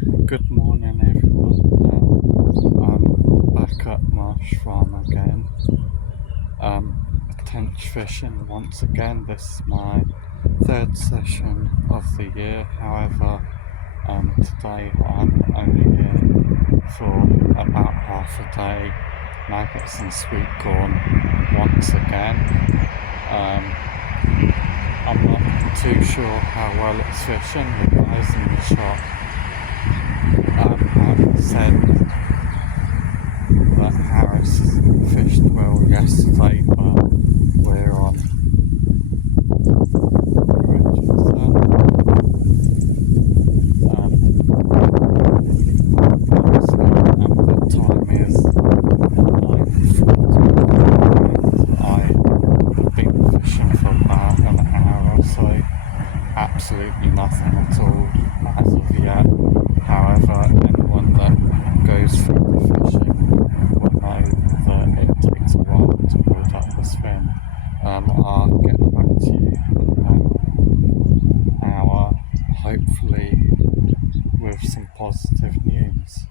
Good morning, everyone. I'm back at Marsh Farm again. Tench fishing once again. This is my third session of the year. However, today I'm only here for about half a day. Maggots and sweet corn once again. I'm not too sure how well it's fishing. The guys in the shop have said that Harris fished well yesterday, but we're on Richardson. The time is 9:40 and I've been fishing for about an hour or so. Absolutely nothing at all as of yet. However, anyone that goes through the fishing will know that it takes a while to build up the swim. I'll get back to you in an hour, hopefully with some positive news.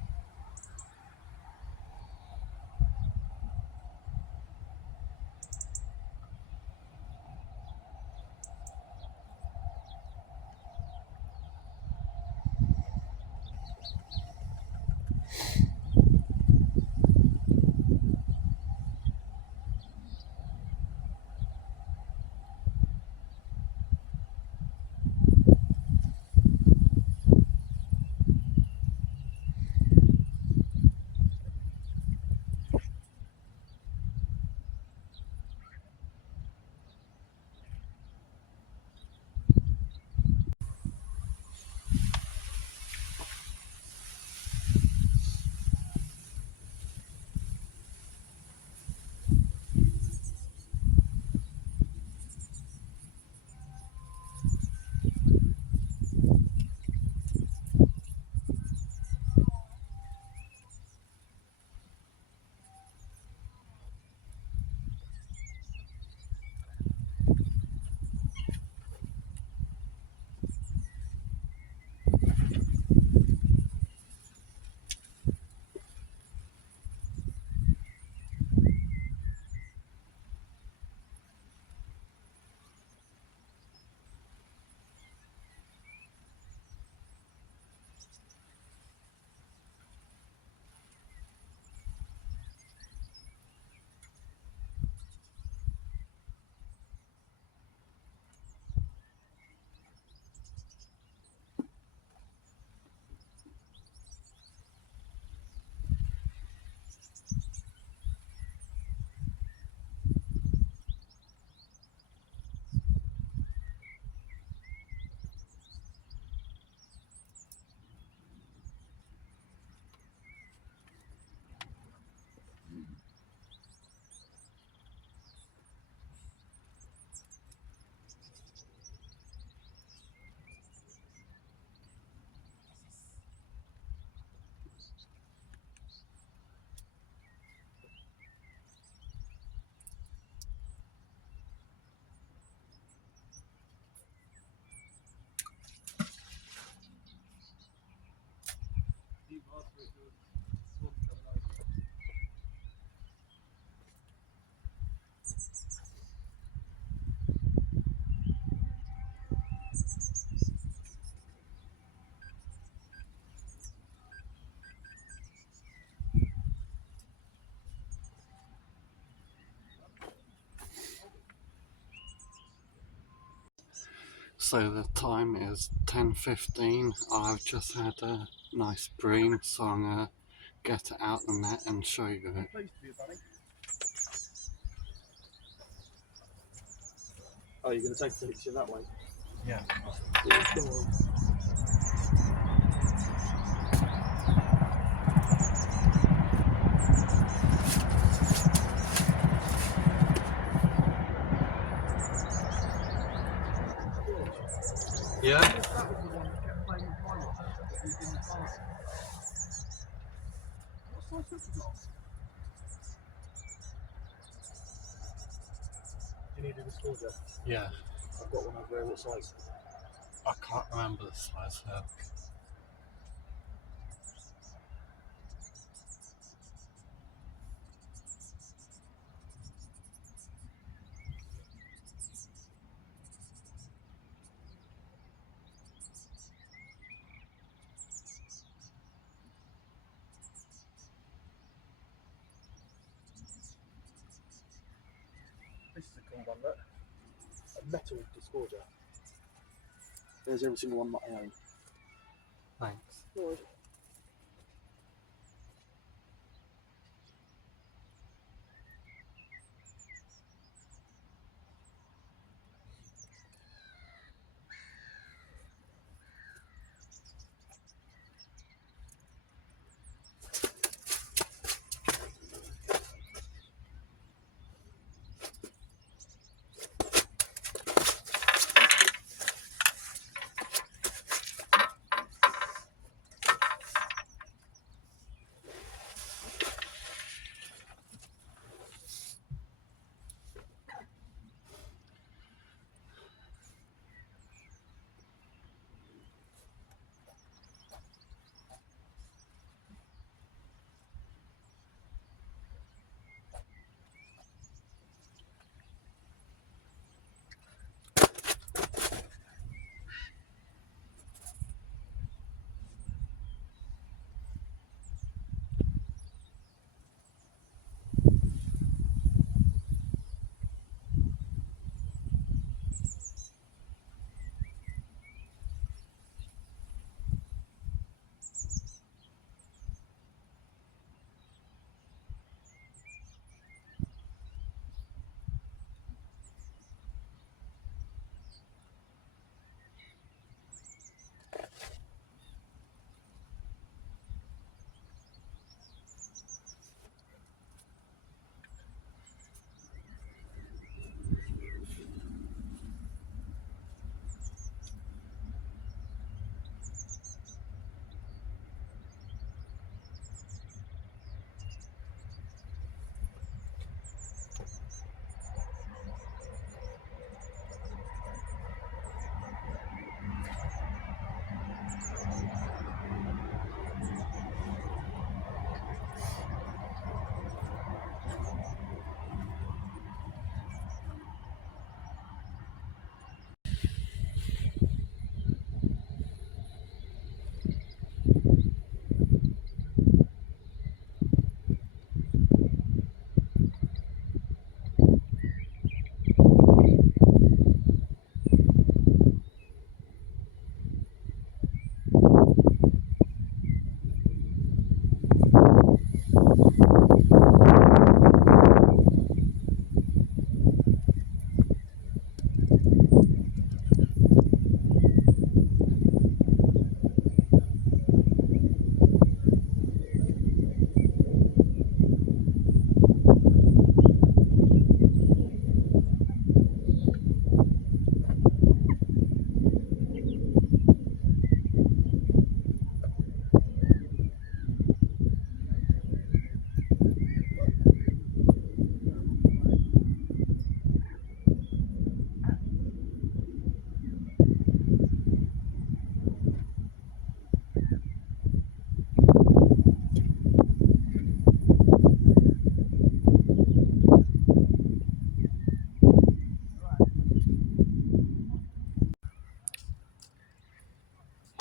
So the time is 10:15. I've just had a nice bream, so I'm gonna get it out the net and show you it. Oh, you're going to take a picture that way? Yeah. Yeah. That was the one that kept playing with my rod that was in the parcel. What size hook you got? Do you need a disclosure? Yeah. I've got one over there. What size? I can't remember the size hook. single one, look. A metal discorder. There's every single one that I own. Thanks. Good.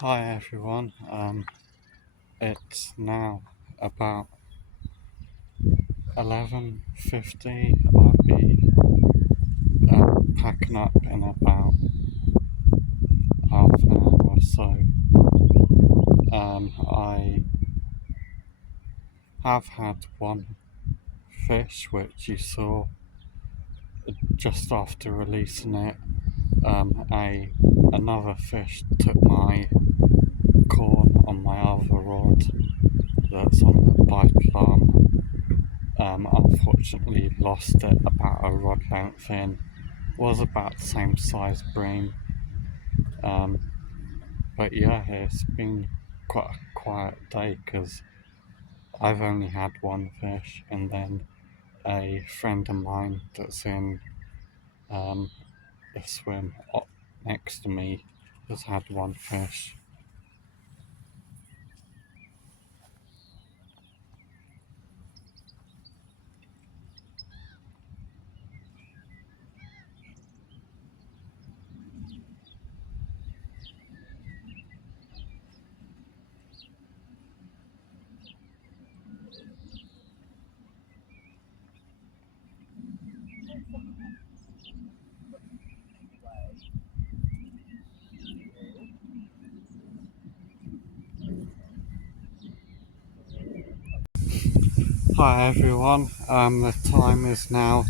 Hi everyone. It's now about 11:50. I'll be packing up in about half an hour or so. I have had one fish which you saw just after releasing it. Another fish took my corn on my other rod that's on the bite arm. Unfortunately lost it about a rod length in. Was about the same size bream. But yeah, it's been quite a quiet day because I've only had one fish, and then a friend of mine that's in the swim next to me has had one fish. Hi everyone, the time is now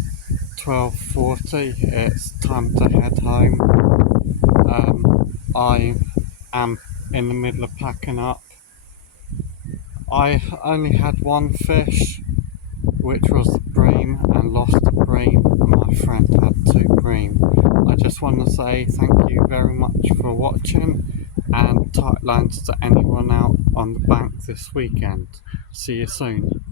12:40. It's time to head home. I am in the middle of packing up. I only had one fish, which was the bream, and lost the bream, and my friend had two bream. I just want to say thank you very much for watching, and tight lines to anyone out on the bank this weekend. See you soon.